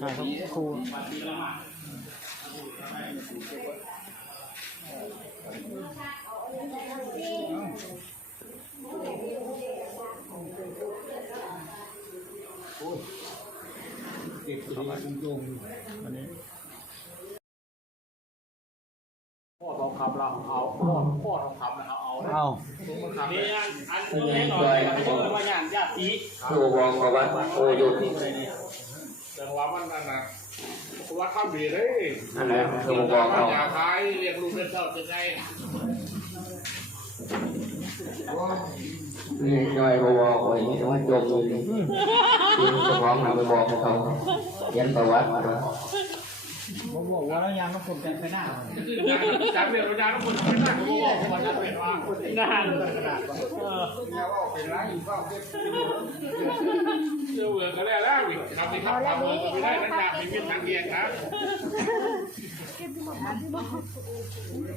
ถ่ายครับครูเก็บเข้ามาตรงๆวันนี้พ่อทองคำเราเอาพ่อทองคำเราเอานี่อันนี้หน่อยว่าอย่างญาติตัววองวัดโอโยติจังหวะมันนั่นนะวัดข้ามบีเลย นั่นแหละตัววองเอา อยากขายเรียกลูกเป็นเจ้าจะไงนี่ย่อยบวรโอ้ยนี่ว่าจมอยู่นี่ตัววองเราไปบอกเขาเขียนประวัติมาผมบอกว่าแล้วยางต้องคนกันไปหน้าจากเรียนวิญญาณต้องคนเป็นหน้าผมบอกว่าจะเป็นว่าหน้าขนาดเนี่ยว่าเป็นร้านอยู่ก็เจอเวือกก็ได้แล้วทำดีครับทำเวือกก็ไม่ได้นั่นจากมีเพียงทางเดียงครับ